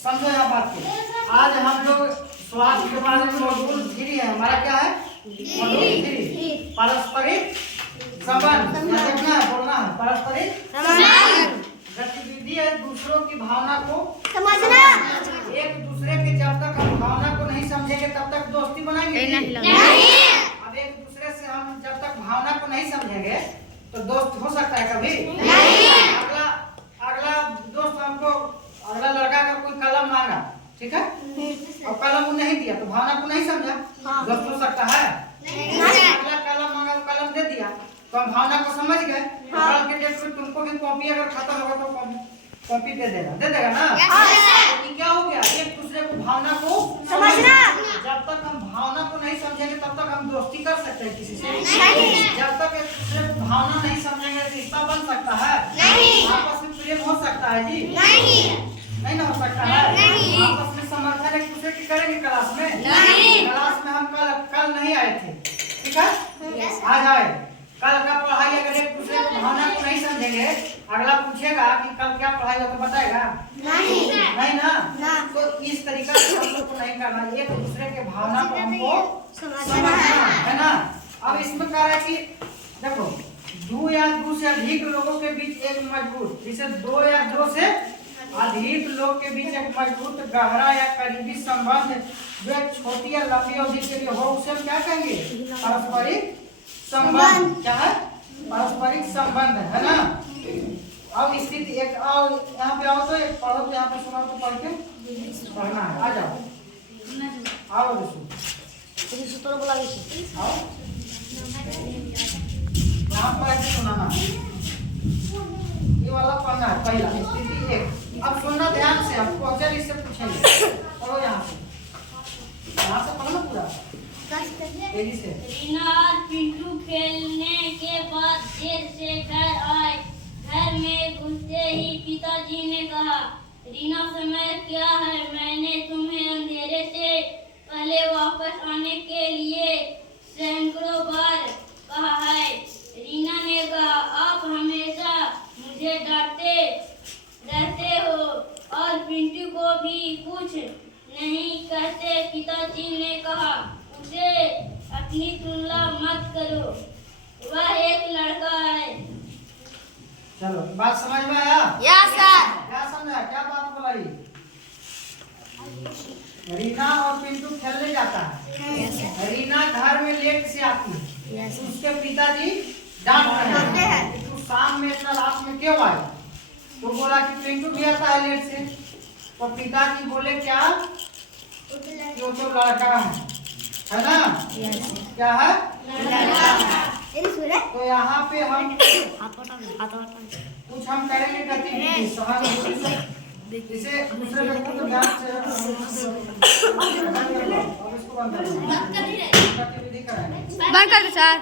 समझो यहाँ बात को। आज हम लोग स्वास्थ्य के बारे में मॉड्यूल 3 है हमारा। क्या है? मॉड्यूल 3 पारस्परिक संबंध। देखना है, बोलना है पारस्परिक संबंध। गतिविधि है दूसरों की भावना को समझना। एक दूसरे के जब तक हम भावना को नहीं समझेंगे तब तक दोस्ती बनाएंगे नहीं। अब एक दूसरे से हम जब तक भावना को नहीं समझेंगे तो दोस्त हो सकता है कभी नहीं। अगला दोस्त हमको, अगला लड़का अगर कोई कलम मांगा, ठीक है, और कलम को नहीं दिया तो भावना को नहीं समझा, दोस्त हो सकता है? अगला कलम मांगा, कलम दे दिया तो हम भावना को समझ गए। कल के डेट में तुमको भी कॉपी अगर खत्म होगा तो कॉपी दे देगा ना। तो क्या हो गया? एक दूसरे को भावना को समझना। जब तक हम भावना को नहीं समझेंगे तब तक हम दोस्ती कर सकते हैं किसी से? जब तक एक दूसरे को भावना नहीं समझेंगे रिश्ता बन सकता है? आपस में प्रेम हो सकता है जी? नहीं ना हो सकता है। आपस में समर्थन एक दूसरे की करेंगे क्लास में? क्लास में हम कल नहीं आए थे, ठीक है, आज आए। कल का पढ़ाई अगर एक दूसरे को भावना को नहीं समझेंगे, अगला पूछेगा कि कल क्या पढ़ाई हो तो बताएगा नहीं ना। तो इस तरीका से हम लोग को नहीं करना, एक दूसरे के भावना को हमको समझना है ना। अब इसमें कह रहा है कि देखो, 2 या 2 से अधिक लोगों के बीच एक मजबूत, जिसे 2 या 2 से अधिक लोग के बीच एक मजबूत, गहरा या करीबी संबंध जो एक छोटी या लंबी अवधि के लिए हो, उसे हम क्या कहेंगे? पारस्परिक संबंध। क्या है? पारस्परिक संबंध है ना। अब स्थिति एक आओ, यहाँ पे आओ तो एक पढ़ो तो यहाँ पे सुनाओ तो पढ़ के पढ़ना है। आ जाओ, आओ ऋषि तो बोला ऋषि आओ, यहाँ पर ऐसे सुनाना। ये वाला पढ़ना है पहला, स्थिति 1। अब सुनना ध्यान से, हम क्वेश्चन इससे पूछेंगे। पढ़ो यहाँ से पढ़ो ना पूरा तेजी से। रीना और पिंटू खेलने के बाद देर से घर आए। घर में घुसते ही पिताजी ने कहा, रीना समय क्या है? मैंने तुम्हें अंधेरे से पहले वापस आने के लिए सैकड़ों बार कहा है। रीना ने कहा, आप हमेशा मुझे डांटते रहते हो और पिंटू को भी कुछ नहीं कहते। पिताजी ने कहा, उसे अपनी तुलना मत करो, वह एक लड़का है। चलो बात समझ में आया? Yes sir. क्या समझा? क्या बात बोलाई? रीना और पिंटू खेलने जाता है। रीना घर में लेट से आती है, उसके पिताजी डांट रहे हैं, तू शाम में इतना रात में क्यों आए? तो बोला कि पिंटू भी आता है लेट से। तो पिताजी बोले क्या? कि वो तो लड़का है ना। क्या है? तो यहाँ पे हम कुछ हम करेंगे गतिविधि, सहानुभूति से, जिसे दूसरे व्यक्ति को ध्यान से अब इसको बंद करेंगे, गतिविधि कराएंगे। बंद कर दो सर।